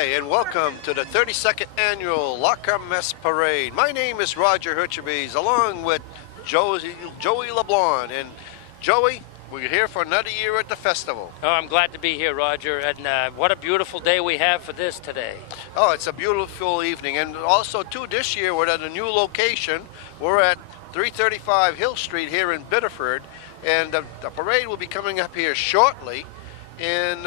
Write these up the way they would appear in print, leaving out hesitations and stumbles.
Hi, and welcome to the 32nd annual Kermesse Parade. My name is Roger Herchabees, along with Joey LeBlanc. And Joey, we're here for another year at the festival. Oh, I'm glad to be here, Roger. And what a beautiful day we have for this today. Oh, it's a beautiful evening. And also, too, this year we're at a new location. We're at 335 Hill Street here in Biddeford. And the parade will be coming up here shortly. And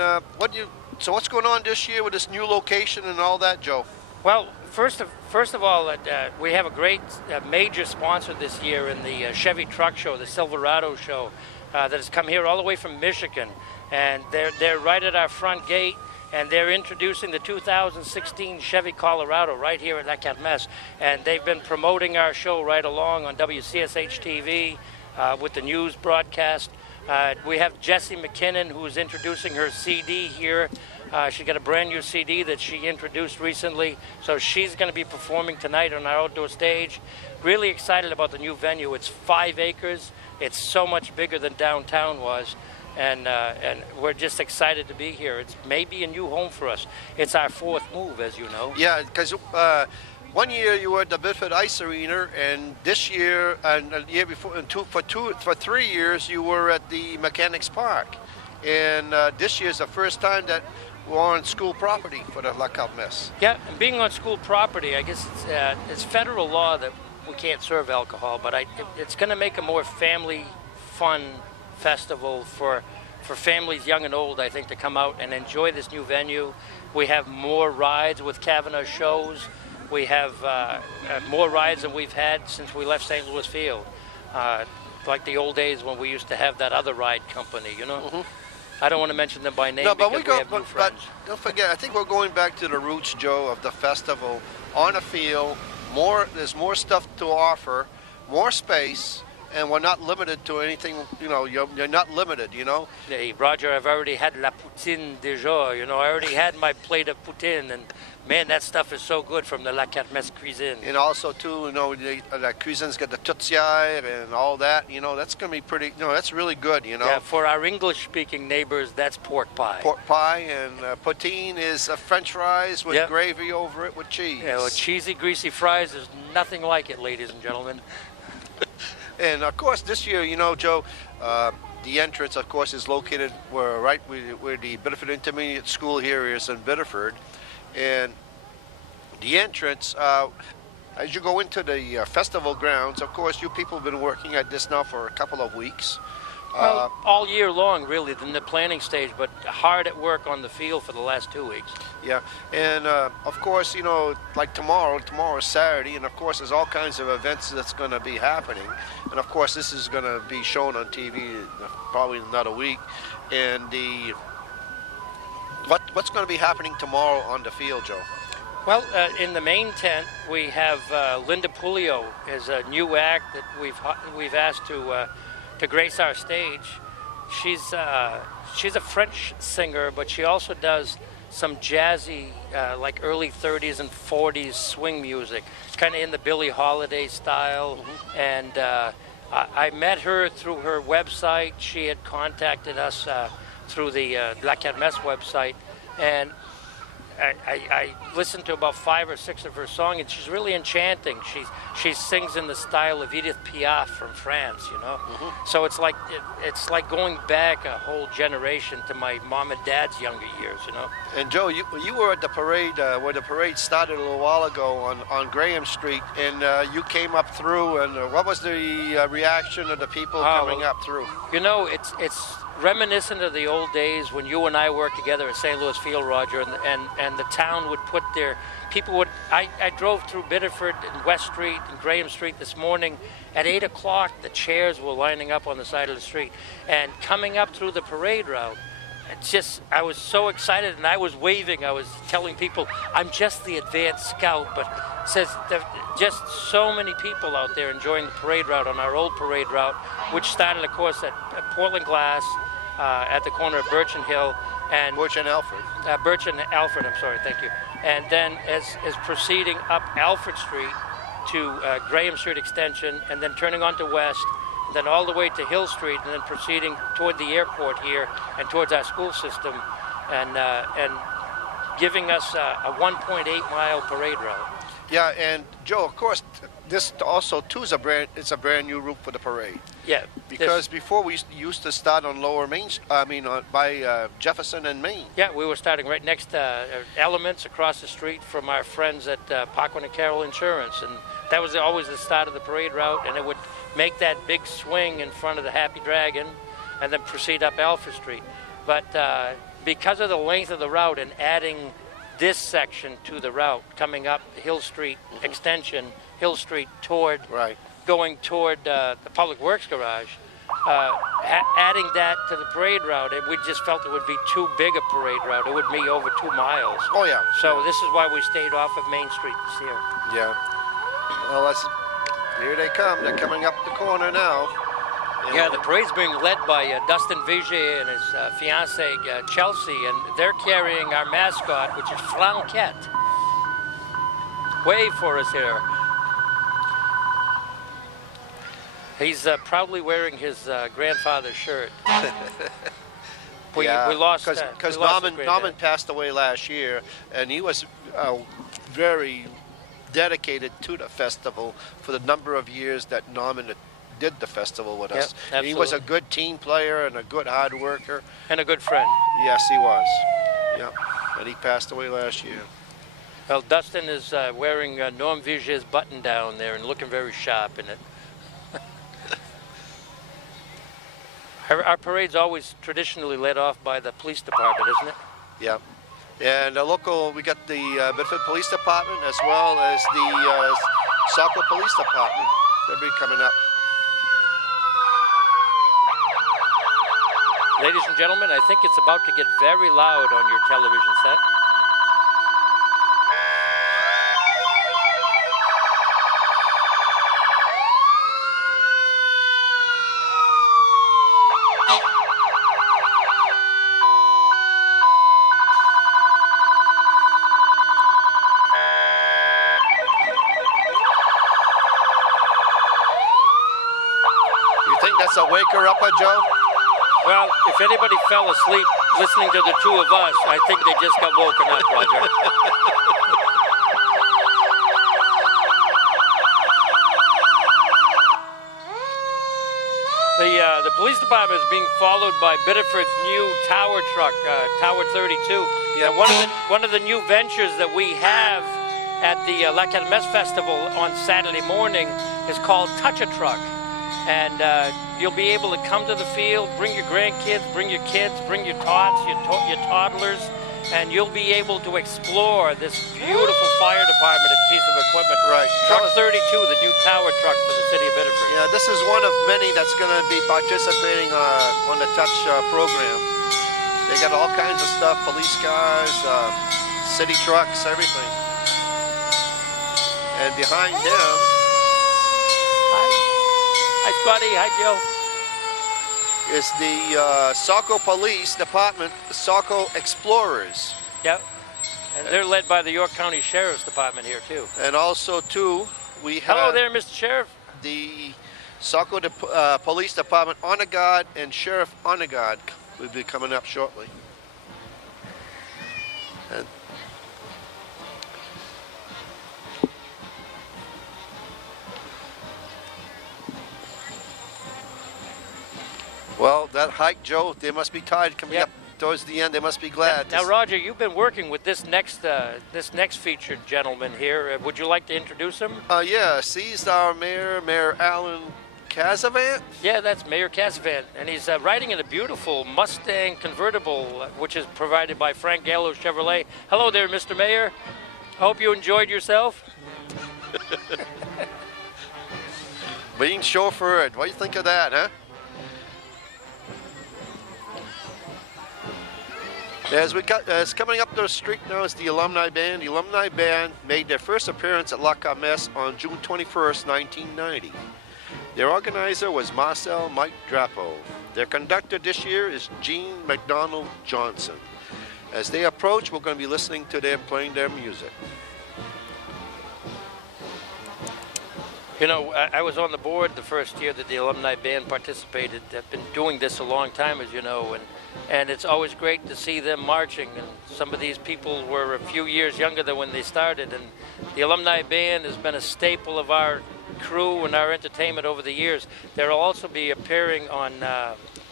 so what's going on this year with this new location and all that, Joe? Well, first of all, we have a great major sponsor this year in the Chevy Truck Show, the Silverado Show, that has come here all the way from Michigan. And they're right at our front gate, and they're introducing the 2016 Chevy Colorado right here at La Kermesse. And they've been promoting our show right along on WCSH TV with the news broadcast. We have Jessie McKinnon, who is introducing her CD here. She got a brand new CD that she introduced recently, so she's going to be performing tonight on our outdoor stage. Really excited about the new venue. It's 5 acres. It's so much bigger than downtown was, and we're just excited to be here. It's maybe a new home for us. It's our 4th move, as you know. Yeah, because one year you were at the Biddeford Ice Arena, and this year and the year before, and for 3 years you were at the Mechanics Park. And this year's the first time that we're on school property for the La Kermesse. Yeah, and being on school property, I guess it's federal law that we can't serve alcohol, but it's going to make a more family fun festival for families young and old, I think, to come out and enjoy this new venue. We have more rides with Kavanaugh shows. We have more rides than we've had since we left St. Louis Field. Like the old days when we used to have that other ride company, you know? Mm-hmm. I don't want to mention them by name because we have new friends. But don't forget, I think we're going back to the roots, Joe, of the festival. On the field, there's more stuff to offer, more space, and we're not limited to anything, you know, you're not limited, you know? Hey, Roger, I've already had la poutine déjà, you know, I already had my plate of poutine, and man, that stuff is so good from the La Kermesse cuisine. And also, too, you know, the cuisine's got the tourtière and all that, you know, that's going to be pretty, you know, that's really good, you know. Yeah, for our English-speaking neighbors, that's pork pie. Pork pie, and poutine is French fries with gravy over it with cheese. Yeah, well, cheesy, greasy fries, there's nothing like it, ladies and gentlemen. And, of course, this year, you know, Joe, the entrance, of course, is located where the Biddeford Intermediate School here is in Biddeford. And the entrance, as you go into the festival grounds, of course, you people have been working at this now for a couple of weeks. Well, all year long, really, in the planning stage, but hard at work on the field for the last 2 weeks. Yeah, and of course, you know, like tomorrow is Saturday, and of course, there's all kinds of events that's going to be happening. And of course, this is going to be shown on TV probably in another week. And what's going to be happening tomorrow on the field, Joe? Well, in the main tent, we have Linda Pulio as a new act that we've asked to grace our stage. She's a French singer, but she also does some jazzy, like early 30s and 40s swing music. It's kind of in the Billie Holiday style. Mm-hmm. And I met her through her website. She had contacted us through the La Kermesse website, and I listened to about 5 or 6 of her songs, and she's really enchanting. She sings in the style of Edith Piaf from France, you know. Mm-hmm. So it's like going back a whole generation to my mom and dad's younger years, you know. And Joe, you were at the parade where the parade started a little while ago on Graham Street, and you came up through. And what was the reaction of the people coming up through? You know, it's reminiscent of the old days when you and I worked together at St. Louis Field, Roger, and the town would put their people would. I drove through Biddeford and West Street and Graham Street this morning. At 8 o'clock, the chairs were lining up on the side of the street, and coming up through the parade route. I was so excited, and I was waving. I was telling people, I'm just the advanced scout, but it says just so many people out there enjoying the parade route on our old parade route, which started, of course, at Portland Glass, at the corner of Birch and Hill, and Birch and Alfred. Birch and Alfred, I'm sorry, thank you. And then as proceeding up Alfred Street to Graham Street Extension, and then turning onto West, then all the way to Hill Street, and then proceeding toward the airport here and towards our school system. And giving us a 1.8-mile parade route. Yeah, and Joe, of course, this also too is a brand new route for the parade. Yeah, Because before we used to start on Lower Main, by Jefferson and Main. yeah, we were starting right next to Elements across the street from our friends at Parkland and Carroll Insurance, and that was always the start of the parade route, and it would make that big swing in front of the Happy Dragon and then proceed up Alpha Street. But because of the length of the route and adding this section to the route, coming up Hill Street extension, Hill Street going toward the Public Works Garage, adding that to the parade route, we just felt it would be too big a parade route. It would be over 2 miles. Oh, yeah. So this is why we stayed off of Main Street this year. Yeah. Well, here they come. They're coming up the corner now. And yeah, the parade's being led by Dustin Vigier and his fiancée Chelsea, and they're carrying our mascot, which is Flanquette. Wave for us here. He's proudly wearing his grandfather's shirt. we lost because Norman passed away last year, and he was very dedicated to the festival for the number of years that Norman did the festival with us. Absolutely. He was a good team player and a good hard worker. And a good friend. Yes, he was. Yeah, and he passed away last year. Well, Dustin is wearing Norm Vigier's button down there and looking very sharp in it. Our parade's always traditionally led off by the police department, isn't it? Yeah. And we got the Bedford Police Department as well as the Saco Police Department. They'll be coming up. Ladies and gentlemen, I think it's about to get very loud on your television set. You think that's a waker-upper, Joe? Well, if anybody fell asleep listening to the two of us, I think they just got woken up, Roger. The police department is being followed by Biddeford's new tower truck, Tower 32. Yeah. And one of the new ventures that we have at the La Kermesse Festival on Saturday morning is called Touch a Truck. And you'll be able to come to the field, bring your grandkids, bring your kids, bring your tots, your toddlers, and you'll be able to explore this beautiful fire department piece of equipment. Right. Truck 32, the new tower truck for the city of Biddeford. Yeah, this is one of many that's going to be participating on the Touch program. They got all kinds of stuff, police cars, city trucks, everything. And behind them... Hi, Scotty. Hi, Joe. Is the Saco Police Department, Saco Explorers. Yep. And they're led by the York County Sheriff's Department here, too. And also, too, we have... Hello there, Mr. Sheriff. The Saco Police Department Honor Guard and Sheriff Honor Guard will be coming up shortly. And well, that hike, Joe, they must be tired coming up towards the end. They must be glad. Now, Roger, you've been working with this next featured gentleman here. Would you like to introduce him? Yes, he's our mayor, Mayor Alan Casavant. Yeah, that's Mayor Casavant, and he's riding in a beautiful Mustang convertible, which is provided by Frank Gallo Chevrolet. Hello there, Mr. Mayor. Hope you enjoyed yourself. Being chauffeured. What do you think of that, huh? As coming up the street now is the Alumni Band. The Alumni Band made their first appearance at La Kermesse on June 21st, 1990. Their organizer was Marcel Mike Drapeau. Their conductor this year is Gene McDonald Johnson. As they approach, we're going to be listening to them playing their music. You know, I was on the board the first year that the alumni band participated. I've been doing this a long time, as you know, and it's always great to see them marching. And some of these people were a few years younger than when they started, and the alumni band has been a staple of our crew and our entertainment over the years. They'll also be appearing on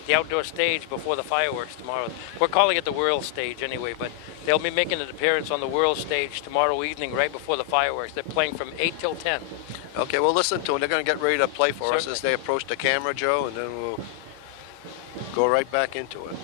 the outdoor stage before the fireworks tomorrow. We're calling it the World Stage anyway, but they'll be making an appearance on the World Stage tomorrow evening right before the fireworks. They're playing from 8 till 10. Okay, well, listen to them. They're going to get ready to play for us Certainly. as they approach the camera, Joe, and then we'll go right back into it.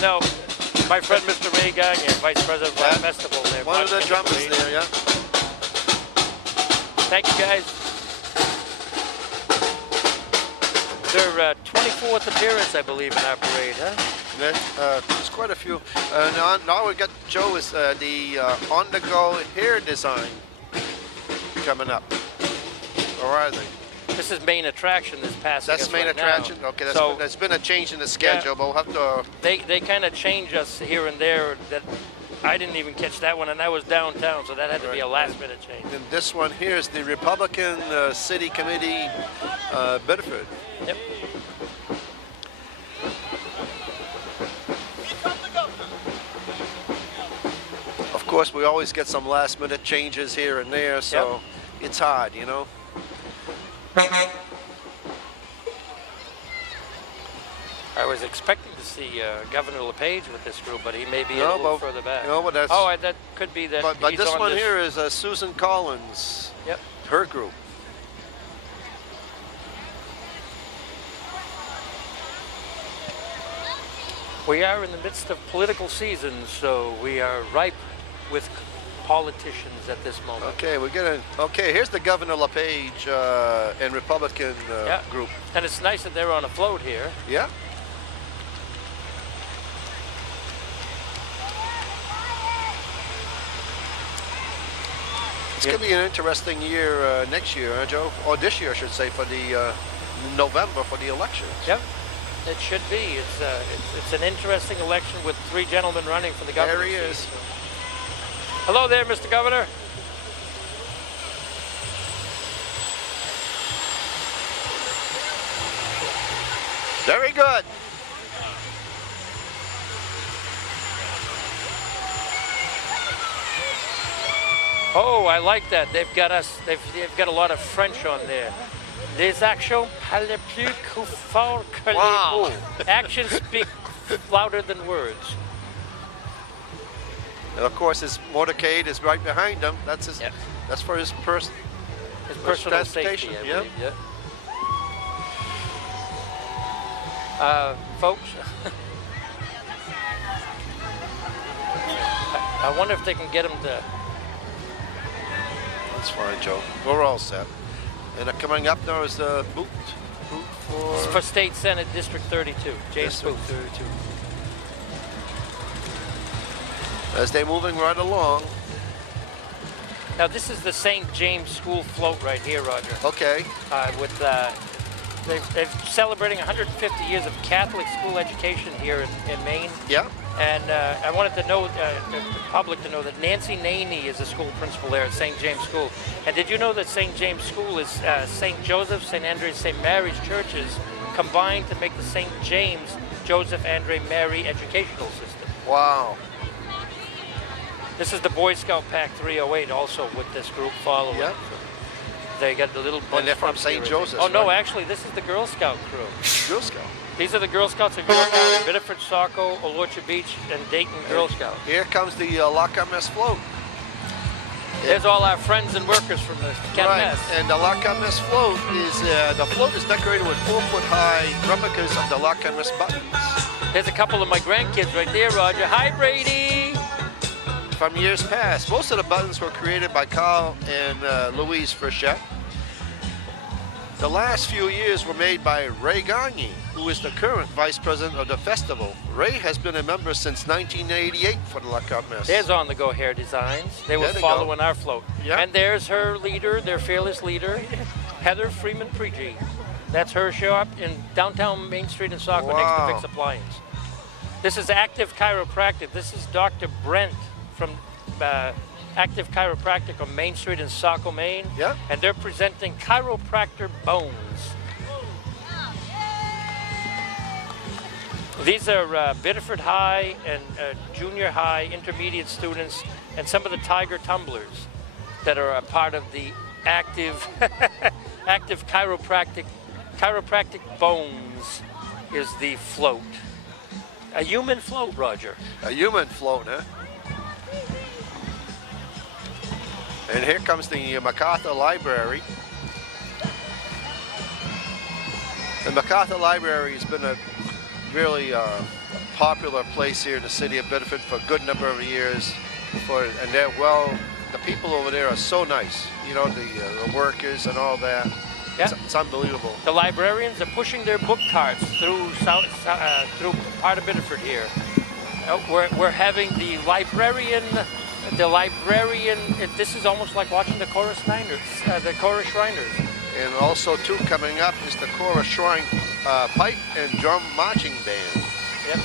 No, my friend Mr. Ray Gagne, Vice President of our festival there. One of the drummers there, yeah. Thank you, guys. Their 24th appearance, I believe, in our parade, huh? There's quite a few. Now we got Joe is the on-the-go hair design coming up. Or are they? This is main attraction this past. That's main right attraction? Now. Okay, so, there's been a change in the schedule, yeah, but we'll have to... They kind of change us here and there. That I didn't even catch that one, and that was downtown, so that had to be a last-minute change. And this one here is the Republican City Committee, Bedford. Yep. Of course, we always get some last-minute changes here and there, so it's hard, you know. I was expecting to see Governor LePage with this group, but he may be a little further back. No, but that's, that could be that. But he's this on one here is Susan Collins. Yep. Her group. We are in the midst of political season, so we are ripe with politicians at this moment. Okay, we're getting. Okay, here's the Governor LePage and Republican group. And it's nice that they're on a float here. Yeah. It's going to be an interesting year next year, huh, Joe? Or this year, I should say, for the November for the elections. Yep, it should be. It's an interesting election with three gentlemen running for the governor. There he is. Hello there, Mr. Governor. Very good. Oh, I like that. They've got us. They've got a lot of French on there. Les actions parlent plus fort que les mots. Actions speak louder than words. And of course, his motorcade is right behind him. That's his. Yep. That's for his personal safety. I Yep. believe, yeah. Folks, I wonder if they can get him to. That's fine, Joe. We're all set. And coming up now is the boot for State Senate District 32. James Booth. 32. As they're moving right along. Now this is the St. James School float right here, Roger. Okay. With they're celebrating 150 years of Catholic school education here in Maine. Yeah. And I wanted to know, the public to know that Nancy Naney is a school principal there at St. James School. And did you know that St. James School is St. Joseph, St. Andrew, St. Mary's churches combined to make the St. James Joseph Andre Mary educational system? Wow. This is the Boy Scout Pack 308 also with this group following. Yep. They got the little bunch. And they're from St. Joseph's. Oh no, right? Actually this is the Girl Scout crew. Girl Scout. These are the Girl Scouts of Yorktown, Biddeford, Saco, Orchard Beach, and Dayton Girl Scouts. Here comes the La Kermesse float. There's all our friends and workers from the Kermesse. Right, and the La Kermesse float is, the float is decorated with 4-foot-high replicas of the La Kermesse buttons. There's a couple of my grandkids right there, Roger. Hi, Brady! From years past, most of the buttons were created by Carl and Louise Frechette. The last few years were made by Ray Gagne, who is the current vice president of the festival. Ray has been a member since 1988 for the La Kermesse. There's On The Go Hair Designs. They were There they following go. our float. Yeah. And there's her leader, their fearless leader, Heather Freeman Preegee. That's her shop in downtown Main Street in Saco next Wow. to Vic's Appliance. This is Active Chiropractic. This is Dr. Brent from Active Chiropractic on Main Street in Saco, Maine. Yeah. And they're presenting Chiropractor Bones. These are Biddeford High and junior high intermediate students and some of the Tiger Tumblers that are a part of the active active chiropractic Bones is the float. A human float, Roger. A human float, huh? And here comes the MacArthur Library. The MacArthur Library has been a really popular place here in the city of Biddeford for a good number of years. And they're the people over there are so nice. You know, the workers and all that. Yeah. It's unbelievable. The librarians are pushing their book carts through through part of Biddeford here. We're having the librarian. This is almost like watching the Chorus Shriners. And also, too, coming up is the Chorus Shrine Pipe and Drum Marching Band. Yep.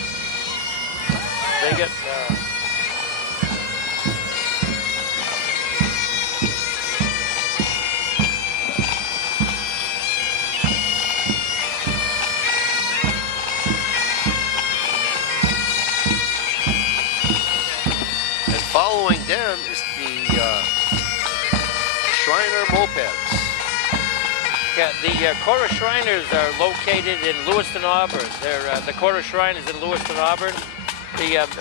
They get. And following them is the Shriner Mopeds. Yeah, the Chorus Shriners are located in Lewiston, Auburn. They're the Chorus Shriners in Lewiston, Auburn.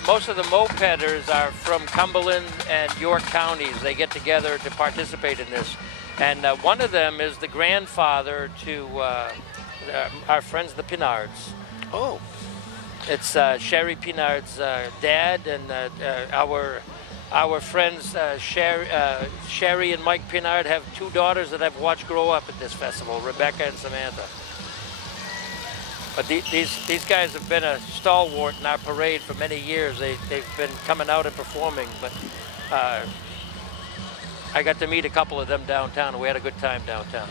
Most of the mopeders are from Cumberland and York counties. They get together to participate in this. And one of them is the grandfather to our friends, the Pinards. Oh. It's Sherry Pinard's dad, and our friends Sherry and Mike Pinard have two daughters that I've watched grow up at this festival, Rebecca and Samantha. But these guys have been a stalwart in our parade for many years. They've been coming out and performing, but I got to meet a couple of them downtown, and we had a good time downtown.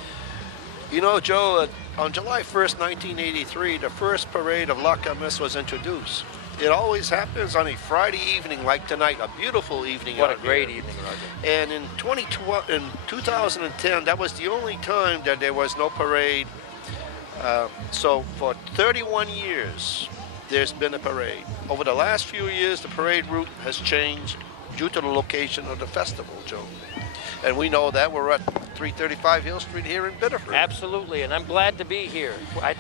You know, Joe, on July 1st, 1983, the first parade of La Kermesse was introduced. It always happens on a Friday evening like tonight, a beautiful evening. What a out great here. evening, Roger. And in 2010, that was the only time that there was no parade. So for 31 years, there's been a parade. Over the last few years, the parade route has changed due to the location of the festival, Joe. And we know that we're at 335 Hill Street here in Biddeford. Absolutely, and I'm glad to be here. I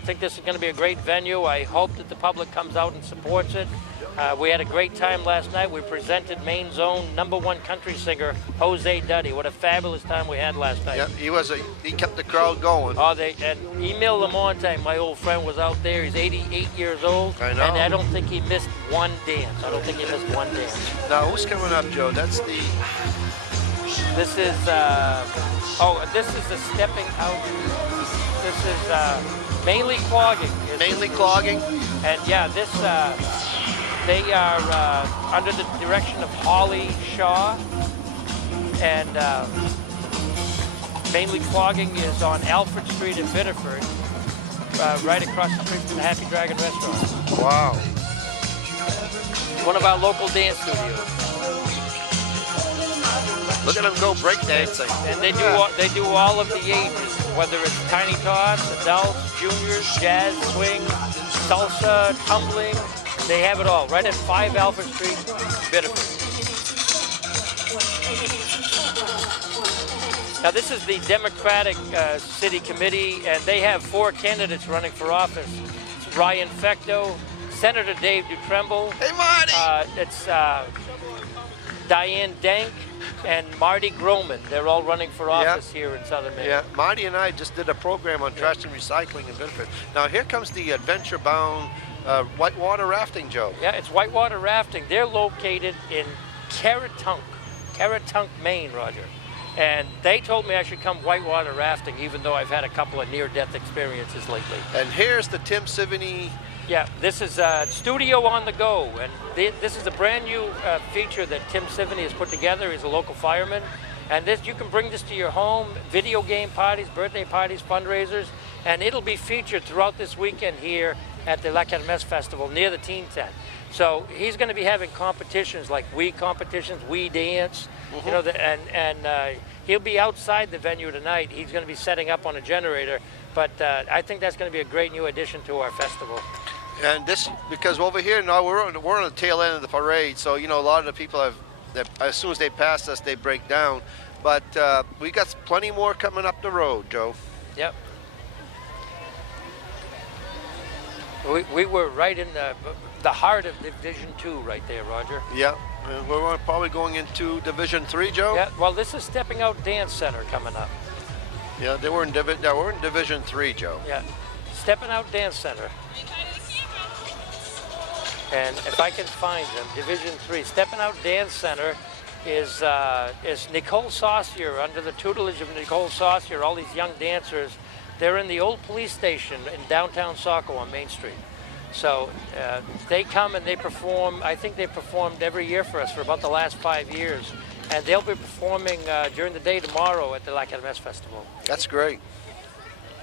think this is going to be a great venue. I hope that the public comes out and supports it. We had a great time last night. We presented Maine's own #1 country singer, Jose Duddy. What a fabulous time we had last night. Yeah, he kept the crowd going. Oh, and Emil Lamonte, my old friend, was out there. He's 88 years old. I know. And I don't think he missed one dance. I don't think he missed one dance. Now, who's coming up, Joe? That's the... This is the stepping out. This is Mainly clogging. Mainly clogging? And yeah, this, they are under the direction of Holly Shaw. And mainly clogging is on Alfred Street in Biddeford, right across the street from the Happy Dragon restaurant. Wow. One of our local dance studios. Look at them go breakdancing. And they do all of the ages, whether it's tiny tots, adults, juniors, jazz, swing, salsa, tumbling. They have it all right at 5 Alfred Street, Biddeford. Now this is the Democratic City Committee, and they have 4 candidates running for office. It's Ryan Fecto, Senator Dave Dutremble. Hey, Marty! It's Diane Dank and Marty Groman. They're all running for office here in Southern Maine. Yeah, Marty and I just did a program on trash and recycling in Biddeford. Now here comes the adventure-bound whitewater rafting, Joe. Yeah, it's whitewater rafting. They're located in Caratunk, Maine, Roger. And they told me I should come whitewater rafting, even though I've had a couple of near-death experiences lately. And here's the Tim Sivany. Yeah, this is Studio on the Go, and this is a brand new feature that Tim Sivany has put together. He's a local fireman, and you can bring this to your home, video game parties, birthday parties, fundraisers, and it'll be featured throughout this weekend here at the La Kermesse Festival near the Teen Tent. So he's going to be having competitions like We Dance, you know, and he'll be outside the venue tonight. He's going to be setting up on a generator, but I think that's going to be a great new addition to our festival. And this, because over here now we're on the tail end of the parade, so you know a lot of the people as soon as they pass us, they break down. But we got plenty more coming up the road, Joe. Yep. We were right in the heart of Division 2 right there, Roger. Yeah, and we're probably going into Division 3, Joe. Yeah, well, this is Stepping Out Dance Center coming up. Yeah, we're in Division 3, Joe. Yeah, Stepping Out Dance Center. And if I can find them, Division 3, Stepping Out Dance Center is Nicole Saucier, under the tutelage of Nicole Saucier, all these young dancers. They're in the old police station in downtown Saco on Main Street. So they come and they perform. I think they performed every year for us for about the last 5 years. And they'll be performing during the day tomorrow at the La Kermesse Festival. That's great.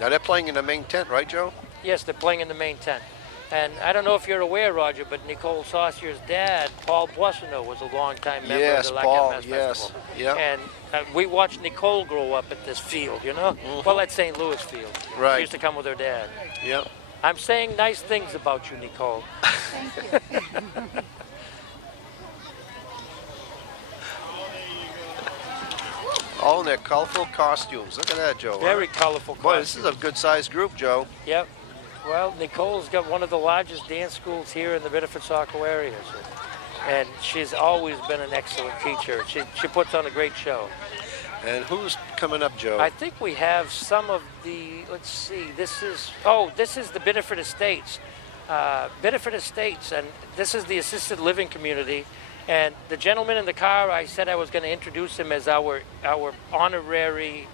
Now they're playing in the main tent, right, Joe? Yes, they're playing in the main tent. And I don't know if you're aware, Roger, but Nicole Saucier's dad, Paul Boissonneau, was a longtime member of the La Kermesse Festival. Yeah. And we watched Nicole grow up at this field, you know? Well, at St. Louis Field. Right. She used to come with her dad. Yep. I'm saying nice things about you, Nicole. Thank you. All in their colorful costumes. Look at that, Joe. Very colorful Boy, costumes. this is a good-sized group, Joe. Yep. Well, Nicole's got one of the largest dance schools here in the Biddeford-Saco area. And she's always been an excellent teacher. She puts on a great show. And who's coming up, Joe? I think we have some of the, let's see, this is the Biddeford Estates. Biddeford Estates, and this is the assisted living community. And the gentleman in the car, I said I was going to introduce him as our honorary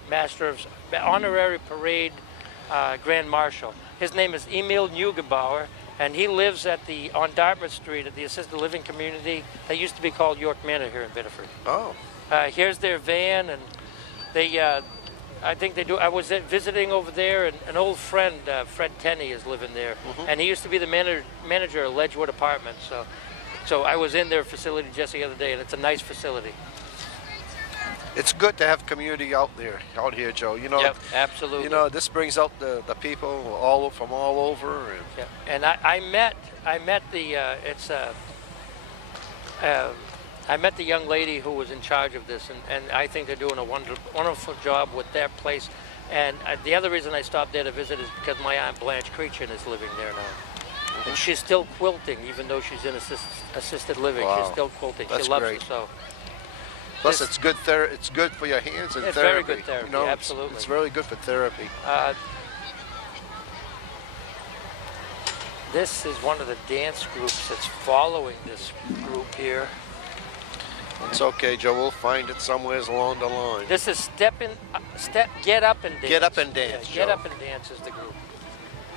parade Grand Marshal. His name is Emil Neugebauer, and he lives on Dartmouth Street at the assisted living community that used to be called York Manor here in Biddeford. Oh. Here's their van, and I think they do. I was visiting over there, and an old friend, Fred Tenney, is living there, and he used to be the manager of Ledgewood Apartments. So I was in their facility just the other day, and it's a nice facility. It's good to have community out here, Joe. You know. Yep, absolutely. You know, this brings out the people from all over. And yeah. And I met the young lady who was in charge of this, and I think they're doing a wonderful job with their place. And the other reason I stopped there to visit is because my Aunt Blanche Creechin is living there now. And she's still quilting, even though she's in assisted living. Wow. She's still quilting. That's she loves great. it so. Plus, it's good. It's good for your hands and it's therapy. Very good therapy. You know, Absolutely. It's really good for therapy. This is one of the dance groups that's following this group here. It's okay, Joe. We'll find it somewhere along the line. This is Get Up and Dance. Get Up and Dance. Yeah, Joe. Get Up and Dance is the group.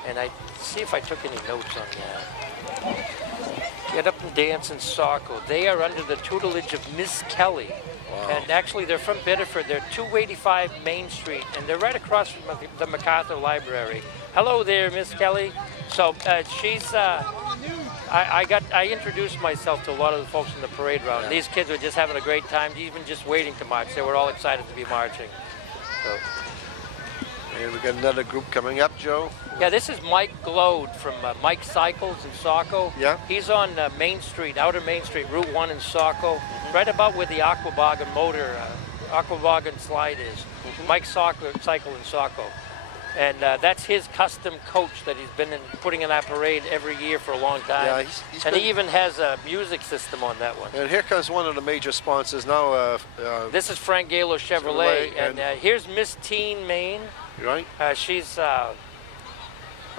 and I see if I took any notes on that. Get Up and Dance in Saco. They are under the tutelage of Miss Kelly. Wow. And actually, they're from Biddeford. They're 285 Main Street, and they're right across from the MacArthur Library. Hello there, Miss Kelly. So she's. I introduced myself to a lot of the folks in the parade route. Yeah. These kids were just having a great time, even just waiting to march. They were all excited to be marching. So. And we got another group coming up, Joe. Yeah, this is Mike Glode from Mike Cycles in Saco. Yeah. He's on Main Street, Outer Main Street, Route 1 in Saco, right about where the Aquaboggin motor, Aquaboggin slide is. Mike Cycle in Saco. And that's his custom coach that he's been putting in that parade every year for a long time. Yeah, and he even has a music system on that one. And here comes one of the major sponsors now. This is Frank Galo Chevrolet. And here's Miss Teen Maine. Right? She's, let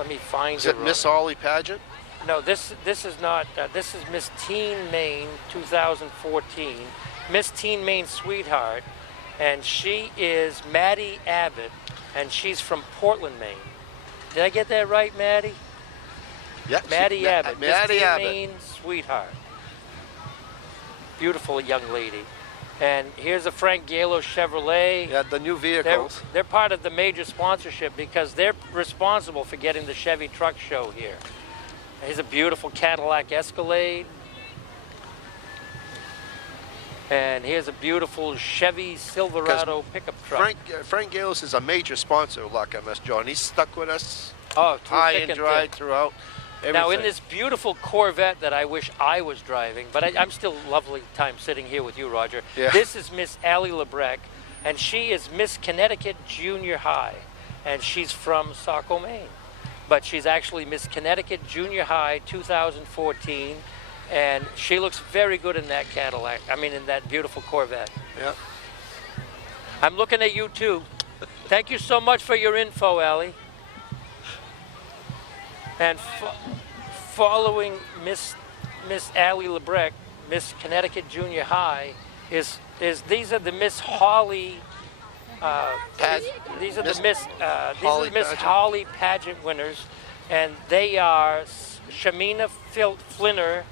me find Is her. it Miss Holly Pageant? No, this is not. This is Miss Teen Maine 2014. Miss Teen Maine Sweetheart, and she is Maddie Abbott, and she's from Portland, Maine. Did I get that right, Maddie? Yeah. Maddie Abbott. Maddie Miss Teen Abbott. Maine Sweetheart. Beautiful young lady. And here's a Frank Galo Chevrolet. Yeah, the new vehicles. They're part of the major sponsorship because they're responsible for getting the Chevy Truck Show here. Here's a beautiful Cadillac Escalade. And here's a beautiful Chevy Silverado pickup truck. Frank Gales is a major sponsor of Lock MS, Joe, and he's stuck with us through high thick and and dry thin. throughout. Everything. Now, in this beautiful Corvette that I wish I was driving, but I'm still lovely time sitting here with you, Roger. Yeah. This is Miss Allie Lebrecq, and she is Miss Connecticut Junior High, and she's from Saco, Maine. But she's actually Miss Connecticut Junior High 2014, and she looks very good in that Cadillac. I mean, in that beautiful Corvette. Yeah. I'm looking at you, too. Thank you so much for your info, Allie. And following Miss Allie Lebrecq, Miss Connecticut Junior High, is these are the Miss Holly. These are the Miss Holly pageant winners, and they are Shamina Flinner.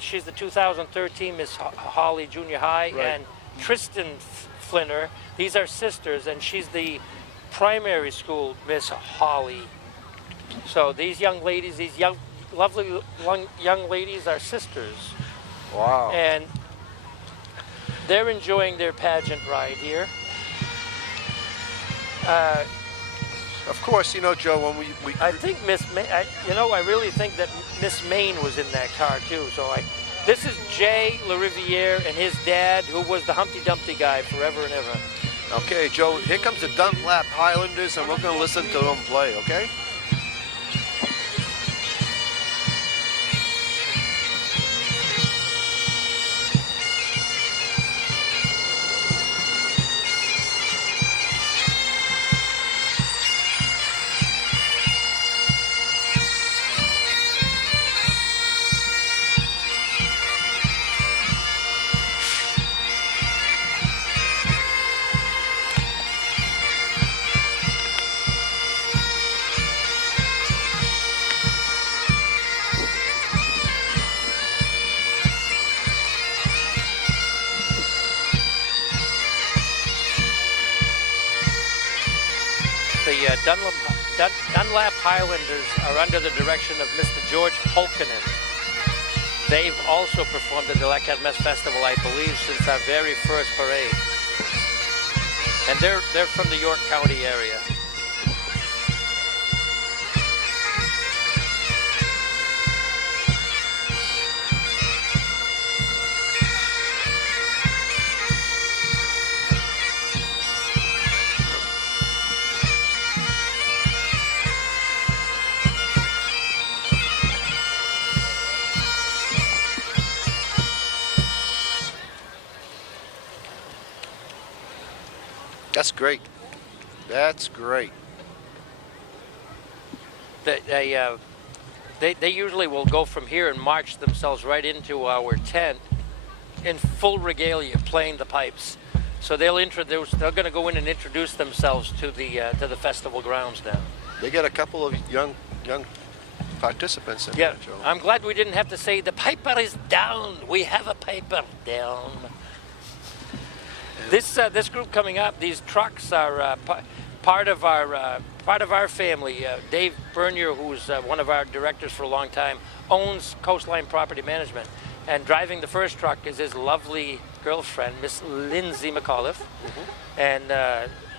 She's the 2013 Miss Holly Junior High, Right. and Tristan Flinner. These are sisters, and she's the primary school Miss Holly. So these young ladies, these lovely young ladies are sisters. Wow. And they're enjoying their pageant ride here. Of course, you know, Joe, when we I think Miss Maine, I really think that Miss Maine was in that car too. So this is Jay LaRiviere and his dad, who was the Humpty Dumpty guy forever and ever. Okay, Joe, here comes the Dunlap Highlanders, and we're going to listen to them play, okay? The Dunlap Highlanders are under the direction of Mr. George Polkinen. They've also performed at the La Kermesse Festival, I believe, since our very first parade. And they're from the York County area. That's great. That's great. They usually will go from here and march themselves right into our tent in full regalia, playing the pipes. So they're going to go in and introduce themselves to the festival grounds now. They get a couple of young participants in Yeah, there, Joe. I'm glad we didn't have to say the piper is down. We have a piper down. This group coming up, these trucks are part of our family. Dave Bernier, who's one of our directors for a long time, owns Coastline Property Management, and driving the first truck is his lovely girlfriend, Miss Lindsay McAuliffe, and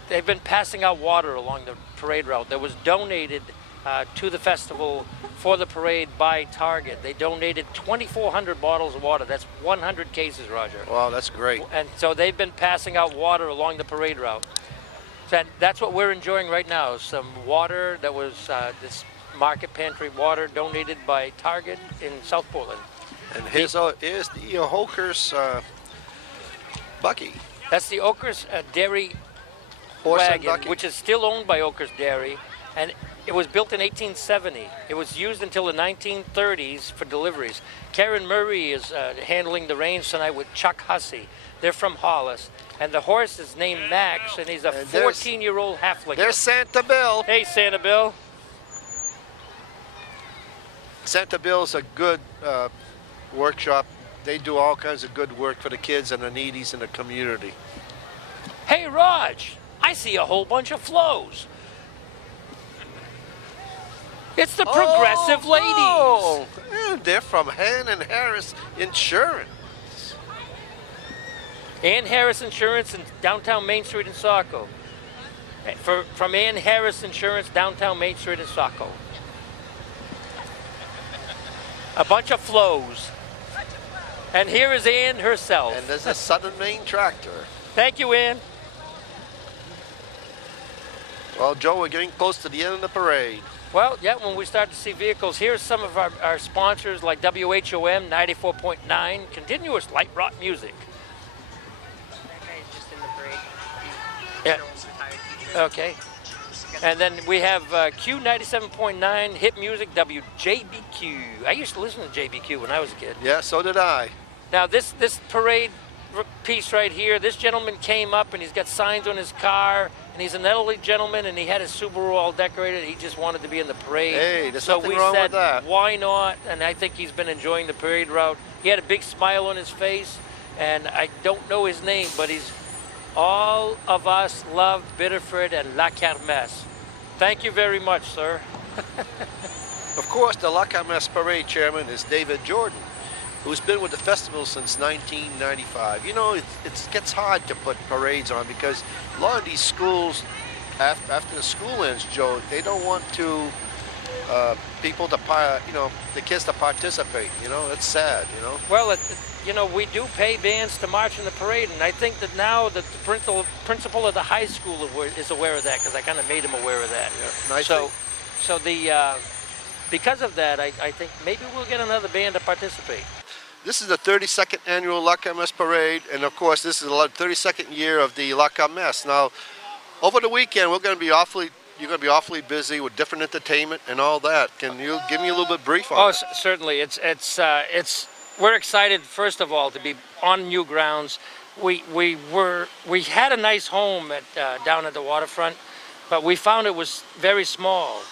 they've been passing out water along the parade route that was donated to the festival for the parade by Target. They donated 2,400 bottles of water. That's 100 cases, Roger. Wow, that's great. And so they've been passing out water along the parade route. And that's what we're enjoying right now. Some water that was this market pantry water donated by Target in South Portland. And here's the Hoker's Bucky. That's the Oakers Dairy Horse and wagon, Bucky. which is still owned by Oakers Dairy, and it was built in 1870. It was used until the 1930s for deliveries. Karen Murray is handling the reins tonight with Chuck Hussey. They're from Hollis, and the horse is named Max, and he's a 14-year-old halfling. There's Santa Bill. Hey, Santa Bill. Santa Bill's a good workshop. They do all kinds of good work for the kids and the needies in the community. Hey, Raj, I see a whole bunch of flows. It's the Progressive Ladies. Oh, yeah, they're from Han and Harris Insurance. Ann Harris Insurance in downtown Main Street in Saco. From Ann Harris Insurance, downtown Main Street in Saco. A bunch of flows. And here is Ann herself. And there's a Southern Maine tractor. Thank you, Ann. Well, Joe, we're getting close to the end of the parade. Well, yeah, when we start to see vehicles, here's some of our sponsors like WHOM 94.9, continuous light rock music. That guy's just in the parade. He's Yeah. almost retired teacher. Okay. And then we have Q97.9 hit music, WJBQ. I used to listen to JBQ when I was a kid. Yeah, so did I. Now this parade piece right here, this gentleman came up and he's got signs on his car, and he's an elderly gentleman, and he had his Subaru all decorated. He just wanted to be in the parade. Hey, there's so nothing we wrong said, with that. why not? And I think he's been enjoying the parade route. He had a big smile on his face, and I don't know his name, but he's all of us love Biddeford and La Kermesse. Thank you very much, sir. Of course, the La Kermesse Parade chairman is David Jordan, who's been with the festival since 1995. You know, it gets hard to put parades on because a lot of these schools, after the school ends, Joe, they don't want to people to, the kids to participate. You know, it's sad. You know. Well, we do pay bands to march in the parade, and I think that now that the principal of the high school is aware of that, because I kind of made him aware of that. Yeah, nice. So because of that, I think maybe we'll get another band to participate. This is the 32nd annual La Kermesse Parade, and of course, this is the 32nd year of the La Kermesse. Now, over the weekend, you're going to be awfully busy with different entertainment and all that. Can you give me a little bit brief on that? Certainly. We're excited, first of all, to be on new grounds. We had a nice home down at the waterfront, but we found it was very small.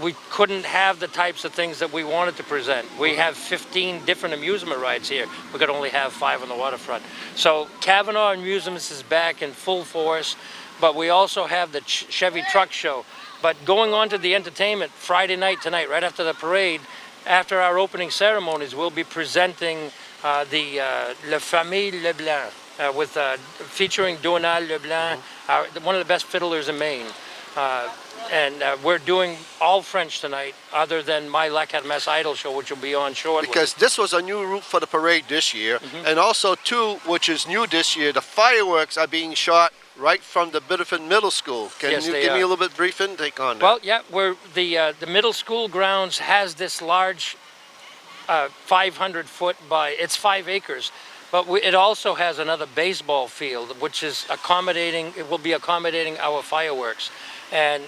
We couldn't have the types of things that we wanted to present. We have 15 different amusement rides here. We could only have 5 on the waterfront. So Kavanaugh Amusements is back in full force, but we also have the Chevy Truck Show. But going on to the entertainment, Friday night tonight, right after the parade, after our opening ceremonies, we'll be presenting the La Famille Leblanc, featuring Donald Leblanc, one of the best fiddlers in Maine. And we're doing all French tonight, other than my La Kermesse Idol show, which will be on shortly. Because this was a new route for the parade this year, and also too, which is new this year, the fireworks are being shot right from the Biddeford Middle School. Can Yes, you they give me are. a little bit brief intake on that? Well, yeah, the middle school grounds has this large 500-foot by, it's 5 acres, but it also has another baseball field, which is it will be accommodating our fireworks. And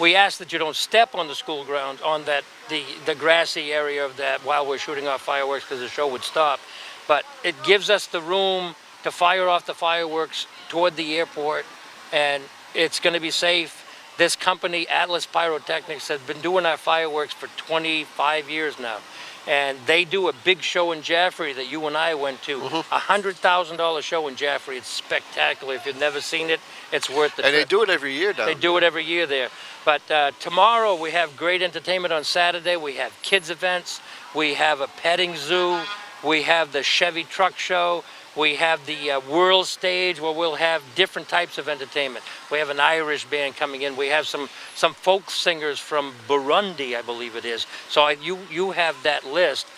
we ask that you don't step on the school grounds, on the grassy area of that while we're shooting off fireworks, because the show would stop. But it gives us the room to fire off the fireworks toward the airport, and it's going to be safe. This company, Atlas Pyrotechnics, has been doing our fireworks for 25 years now. And they do a big show in Jaffrey that you and I went to. $100,000 show in Jaffrey. It's spectacular. If you've never seen it, it's worth the trip. And they do it every year down They do it every year there. But tomorrow we have great entertainment on Saturday. We have kids events. We have a petting zoo. We have the Chevy truck show. We have the world stage where we'll have different types of entertainment. We have an Irish band coming in. We have some folk singers from Burundi, I believe it is. So you have that list.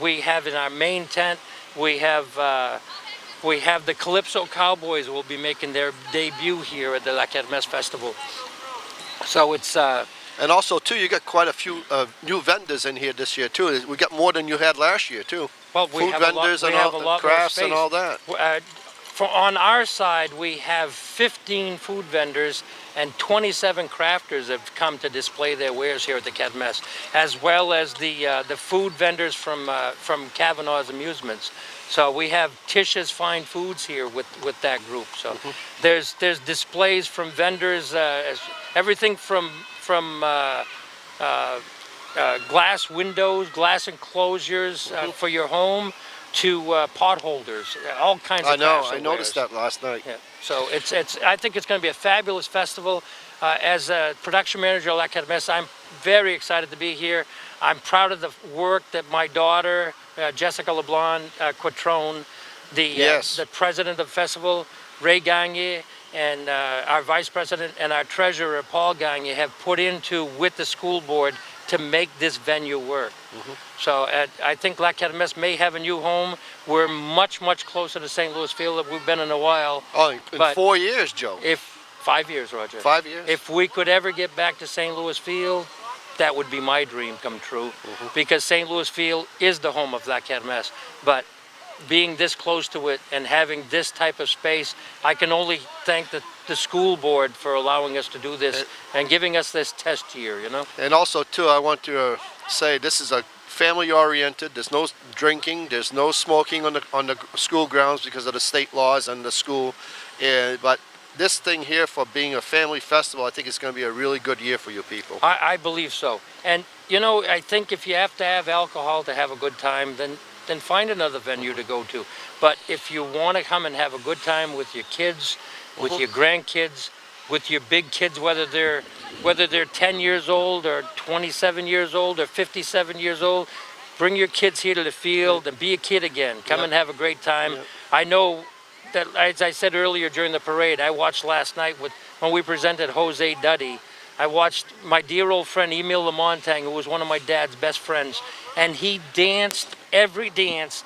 We have in our main tent, we have the Calypso Cowboys who will be making their debut here at the La Kermesse Festival. So it's... And also, too, you got quite a few new vendors in here this year, too. We got more than you had last year, too. Well, Food vendors and all, crafts and all that. On our side, we have 15 food vendors and 27 crafters have come to display their wares here at the Kermesse, as well as the food vendors from Kavanaugh's Amusements. So we have Tisha's Fine Foods here with that group. So there's displays from vendors, everything from glass windows, glass enclosures for your home, to pot holders, all kinds of crafts. I noticed that last night. Yeah. So I think it's going to be a fabulous festival. As a production manager at La Kermesse, I'm very excited to be here. I'm proud of the work that my daughter, Jessica LeBlanc Quattrone, the president of the festival, Ray Gagne, and our vice president and our treasurer, Paul Gagne, have put into with the school board to make this venue work. So I think La Kermesse may have a new home. We're much, much closer to St. Louis Field than we've been in a while. Oh, in 4 years, Joe. 5 years, Roger. 5 years? If we could ever get back to St. Louis Field, that would be my dream come true. Because St. Louis Field is the home of La Kermesse. But being this close to it and having this type of space, I can only thank the school board for allowing us to do this and giving us this test year, you know? And also, too, I want to say this is a family-oriented. There's no drinking. There's no smoking on the school grounds because of the state laws and the school. But this thing here, for being a family festival, I think it's going to be a really good year for you people. I believe so. And, you know, I think if you have to have alcohol to have a good time, then find another venue to go to. But if you want to come and have a good time with your kids, with your grandkids, with your big kids, whether they're 10 years old or 27 years old or 57 years old, bring your kids here to the field and be a kid again. Come and have a great time. I know that, as I said earlier during the parade, I watched last night when we presented Jose Duddy. I watched my dear old friend Emile Lamontagne, who was one of my dad's best friends, and he danced every dance,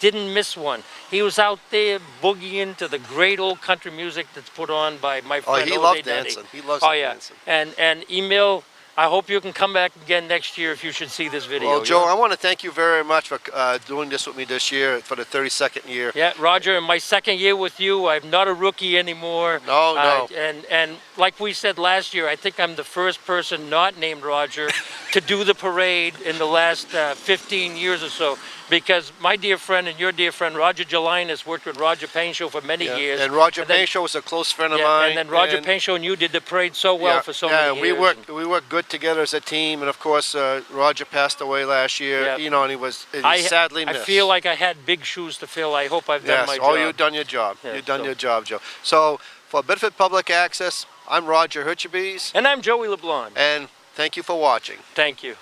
didn't miss one. He was out there boogieing to the great old country music that's put on by my friend Jose Duddy. He loves dancing. And Emile, I hope you can come back again next year if you should see this video. Well, Joe, I want to thank you very much for doing this with me this year, for the 32nd year. Yeah, Roger, in my second year with you, I'm not a rookie anymore. No. And like we said last year, I think I'm the first person not named Roger to do the parade in the last 15 years or so. Because my dear friend and your dear friend Roger Gelinas worked with Roger Paincho for many years. And Roger Paincho was a close friend of mine. And then Roger Paincho and you did the parade so well for so many years. We worked good together as a team, and of course Roger passed away last year. You know, and he sadly missed. I feel like I had big shoes to fill. I hope I've done my job. Oh, you've done your job. You've done your job, Joe. So for Benefit Public Access, I'm Roger Hirchebes. And I'm Joey LeBlanc. And thank you for watching. Thank you.